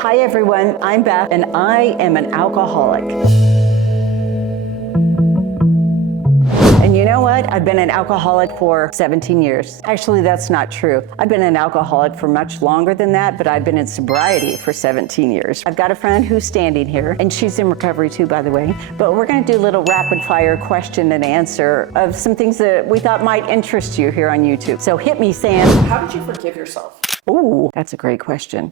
Hi everyone, I'm Beth and I am an alcoholic. And you know what? I've been an alcoholic for 17 years. Actually, that's not true. I've been an alcoholic for much longer than that, but I've been in sobriety for 17 years. I've got a friend who's standing here, and she's in recovery too, by the way. But we're going to do a little rapid fire question and answer of some things that we thought might interest you here on YouTube. So hit me, Sam. How did you forgive yourself? Ooh, that's a great question.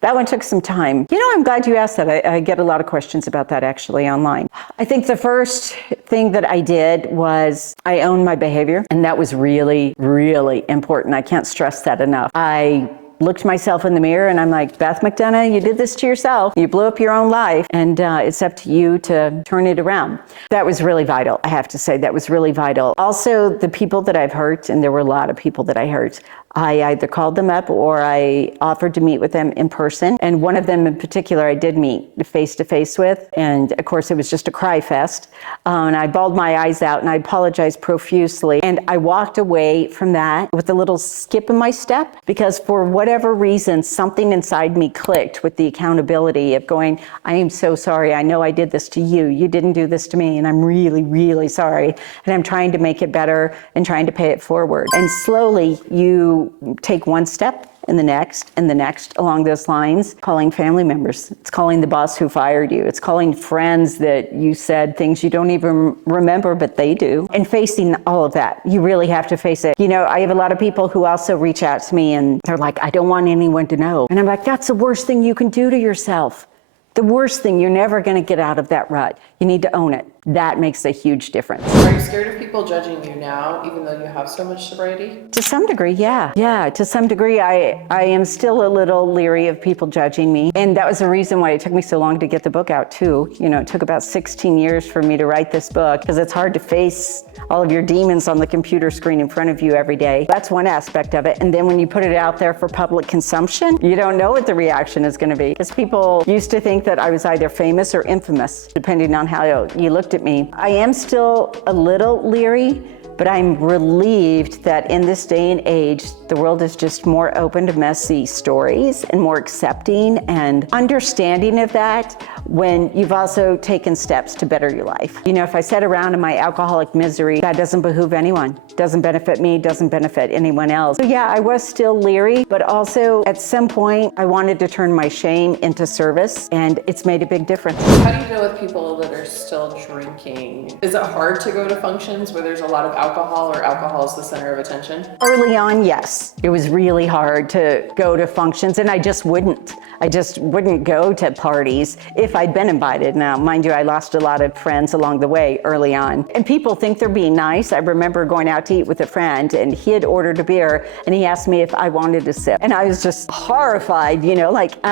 That one took some time. You know, I'm glad you asked that. I get a lot of questions about that actually online. I think the first thing that I did was I owned my behavior, and that was really, really important. I can't stress that enough. I looked myself in the mirror and I'm like, Beth McDonough, you did this to yourself. You blew up your own life, and it's up to you to turn it around. That was really vital. I have to say that was really vital. Also, the people that I've hurt, and there were a lot of people that I hurt, I either called them up or I offered to meet with them in person. And one of them in particular I did meet face to face with. And of course it was just a cry fest. And I bawled my eyes out and I apologized profusely. And I walked away from that with a little skip in my step, because for whatever reason, something inside me clicked with the accountability of going, I am so sorry. I know I did this to you. You didn't do this to me. And I'm really, really sorry. And I'm trying to make it better and trying to pay it forward. And slowly you take one step and the next along those lines. Calling family members. It's calling the boss who fired you. It's calling friends that you said things you don't even remember, but they do. And facing all of that. You really have to face it. You know, I have a lot of people who also reach out to me and they're like, I don't want anyone to know. And I'm like, that's the worst thing you can do to yourself. The worst thing, you're never going to get out of that rut. You need to own it. That makes a huge difference. Are you scared of people judging you now, even though you have so much sobriety? To some degree, yeah. Yeah, to some degree, I am still a little leery of people judging me. And that was the reason why it took me so long to get the book out too. You know, it took about 16 years for me to write this book, because it's hard to face all of your demons on the computer screen in front of you every day. That's one aspect of it. And then when you put it out there for public consumption, you don't know what the reaction is going to be. Because people used to think that I was either famous or infamous, depending on how you looked at me. I am still a little leery, but I'm relieved that in this day and age, the world is just more open to messy stories and more accepting and understanding of that when you've also taken steps to better your life. You know, if I sat around in my alcoholic misery, that doesn't behoove anyone. Doesn't benefit me, doesn't benefit anyone else. So yeah, I was still leery, but also at some point I wanted to turn my shame into service, and it's made a big difference. How do you deal with people that are still drinking? Is it hard to go to functions where there's a lot of alcohol, or alcohol is the center of attention? Early on, yes. It was really hard to go to functions, and I just wouldn't go to parties if I'd been invited. Now, mind you, I lost a lot of friends along the way early on. And people think they're being nice. I remember going out to eat with a friend, and he had ordered a beer, and he asked me if I wanted a sip. And I was just horrified, you know, like,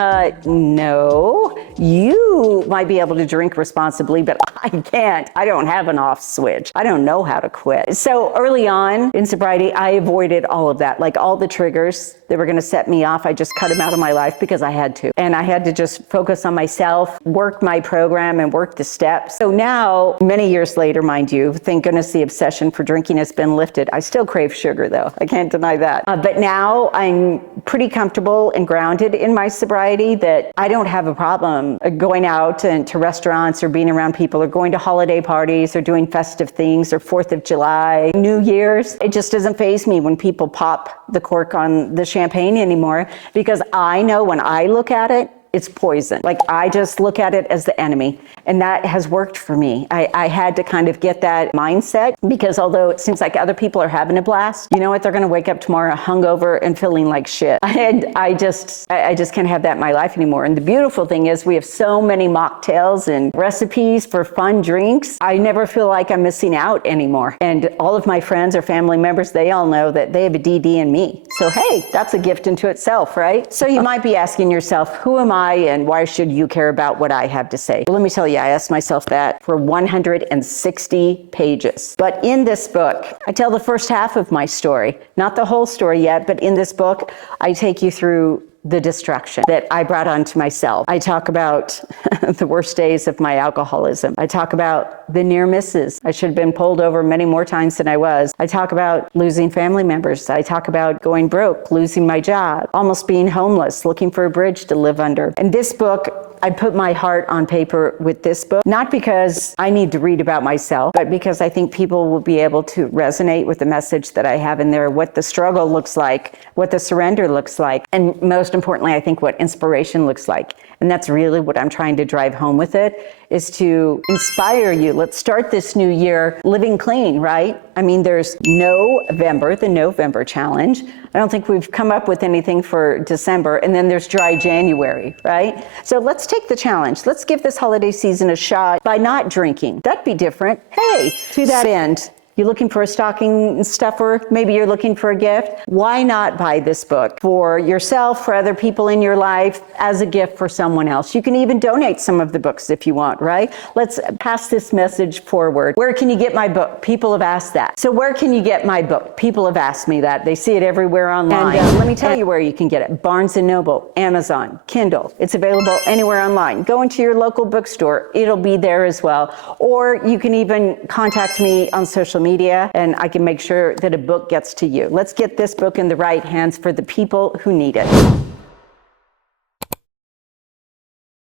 no, you might be able to drink responsibly, but I can't. I don't have an off switch. I don't know how to quit. So early on in sobriety, I avoided all of that. Like all the triggers that were going to set me off, I just cut them out of my life because I had to. And I had to just focus on myself, work my program and work the steps. So now, many years later, mind you, thank goodness the obsession for drinking has been lifted. I still crave sugar though. I can't deny that. But now I'm pretty comfortable and grounded in my sobriety that I don't have a problem going out to restaurants or being around people or going to holiday parties or doing festive things or 4th of July, New Year's. It just doesn't faze me when people pop the cork on the champagne anymore, because I know when I look at it, it's poison. Like, I just look at it as the enemy. And that has worked for me. I had to kind of get that mindset, because although it seems like other people are having a blast, you know what? They're going to wake up tomorrow hungover and feeling like shit. And I just can't have that in my life anymore. And the beautiful thing is we have so many mocktails and recipes for fun drinks. I never feel like I'm missing out anymore. And all of my friends or family members, they all know that they have a DD in me. So hey, that's a gift into itself, right? So you might be asking yourself, who am I and why should you care about what I have to say? Well, let me tell you, I asked myself that for 160 pages. But in this book, I tell the first half of my story, not the whole story yet, but in this book, I take you through the destruction that I brought onto myself. I talk about the worst days of my alcoholism. I talk about the near misses. I should have been pulled over many more times than I was. I talk about losing family members. I talk about going broke, losing my job, almost being homeless, looking for a bridge to live under. And this book, I put my heart on paper with this book, not because I need to read about myself, but because I think people will be able to resonate with the message that I have in there, what the struggle looks like, what the surrender looks like, and most importantly, I think what inspiration looks like. And that's really what I'm trying to drive home with it, is to inspire you. Let's start this new year living clean, right? I mean, there's November, the November challenge. I don't think we've come up with anything for December. And then there's dry January, right? So let's take the challenge. Let's give this holiday season a shot by not drinking. That'd be different. Hey, to that end, you're looking for a stocking stuffer? Maybe you're looking for a gift? Why not buy this book for yourself, for other people in your life, as a gift for someone else? You can even donate some of the books if you want, right? Let's pass this message forward. Where can you get my book? People have asked that. So where can you get my book? People have asked me that. They see it everywhere online. And let me tell you where you can get it. Barnes & Noble, Amazon, Kindle. It's available anywhere online. Go into your local bookstore. It'll be there as well. Or you can even contact me on social media, and I can make sure that a book gets to you. Let's get this book in the right hands for the people who need it.